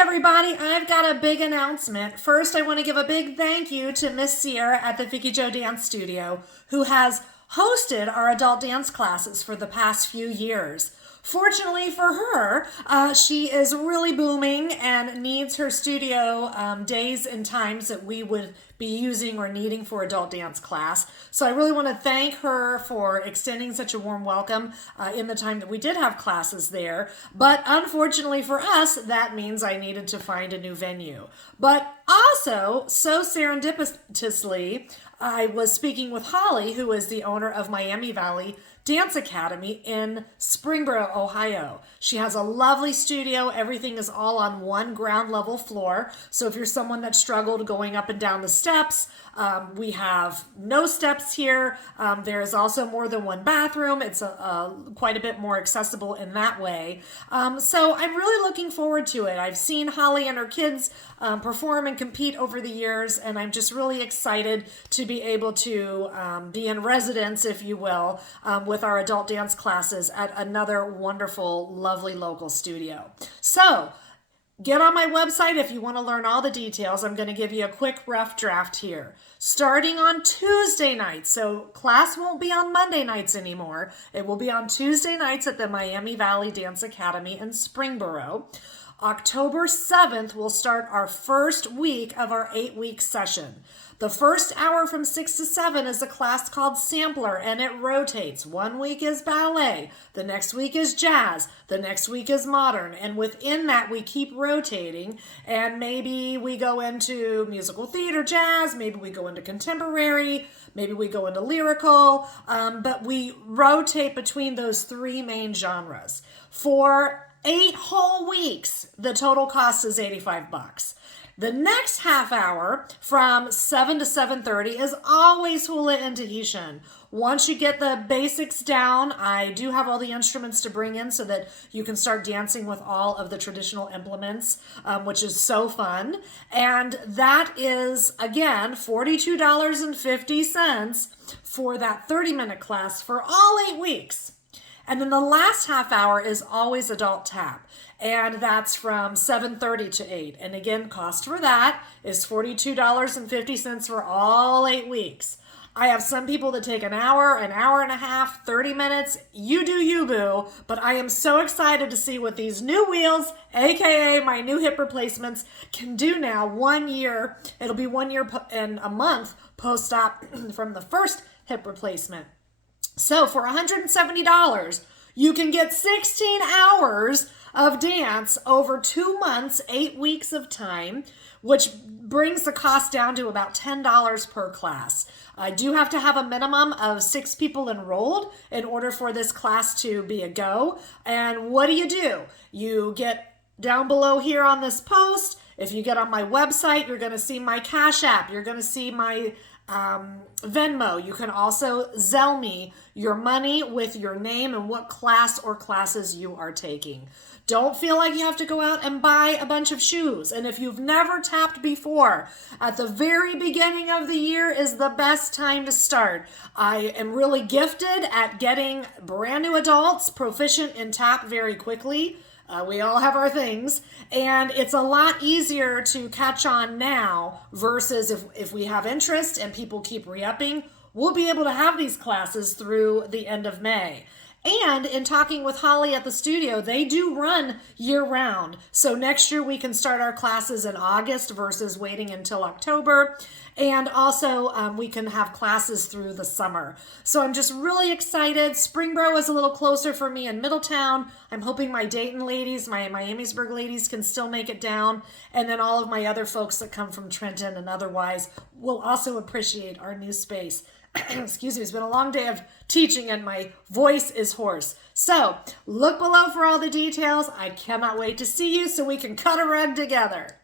everybody, I've got a big announcement. First, I want to give a big thank you to Miss Sierra at the Vicky Joe Dance Studio, who has hosted our adult dance classes for the past few years. Fortunately for her, she is really booming and needs her studio days and times that we would be using or needing for adult dance class. So I really want to thank her for extending such a warm welcome in the time that we did have classes there. But unfortunately for us, that means I needed to find a new venue. But also, so serendipitously, I was speaking with Holly, who is the owner of Miami Valley Dance Academy in Springboro, Ohio. She has a lovely studio. Everything is all on one ground level floor. So if you're someone that struggled going up and down the steps, we have no steps here. There is also more than one bathroom. It's quite a bit more accessible in that way. So I'm really looking forward to it. I've seen Holly and her kids perform and compete over the years, and I'm just really excited to be able to be in residence, if you will, with our adult dance classes at another wonderful, lovely local studio. So get on my website if you want to learn all the details. I'm going to give you a quick rough draft here. Starting on Tuesday nights, so class won't be on Monday nights anymore. It will be on Tuesday nights at the Miami Valley Dance Academy in Springboro. October 7th, we'll start our first week of our 8-week session. The first hour from 6 to 7 is a class called Sampler, and it rotates. One week is ballet, the next week is jazz, the next week is modern, and within that we keep rotating, and maybe we go into musical theater jazz, maybe we go into contemporary, maybe we go into lyrical, but we rotate between those three main genres. For 8 whole weeks, the total cost is $85. The next half hour from 7 to 7:30 is always Hula and Tahitian. Once you get the basics down, I do have all the instruments to bring in so that you can start dancing with all of the traditional implements, which is so fun. And that is, again, $42.50 for that 30-minute class for all 8 weeks. And then the last half hour is always adult tap. And that's from 7:30 to 8. And again, cost for that is $42.50 for all 8 weeks. I have some people that take an hour and a half, 30 minutes. You do you, boo. But I am so excited to see what these new wheels, aka my new hip replacements, can do now. 1 year, it'll be 1 year and a month post-op from the first hip replacement. So for $170, you can get 16 hours of dance over 2 months, 8 weeks of time, which brings the cost down to about $10 per class. I do have to have a minimum of 6 people enrolled in order for this class to be a go. And what do? You get down below here on this post. If you get on my website, you're going to see my Cash App. You're going to see my Venmo. You can also Zelle me your money with your name and what class or classes you are taking. Don't feel like you have to go out and buy a bunch of shoes. And if you've never tapped before, at the very beginning of the year is the best time to start. I am really gifted at getting brand new adults proficient in tap very quickly. We all have our things, and it's a lot easier to catch on now versus if we have interest and people keep re-upping, we'll be able to have these classes through the end of May. And in talking with Holly at the studio, they do run year-round. So next year we can start our classes in August versus waiting until October. And also we can have classes through the summer. So I'm just really excited. Springboro is a little closer for me in Middletown. I'm hoping my Dayton ladies, my Miamisburg ladies can still make it down. And then all of my other folks that come from Trenton and otherwise will also appreciate our new space. Excuse me, it's been a long day of teaching and my voice is hoarse. So look below for all the details. I cannot wait to see you so we can cut a rug together.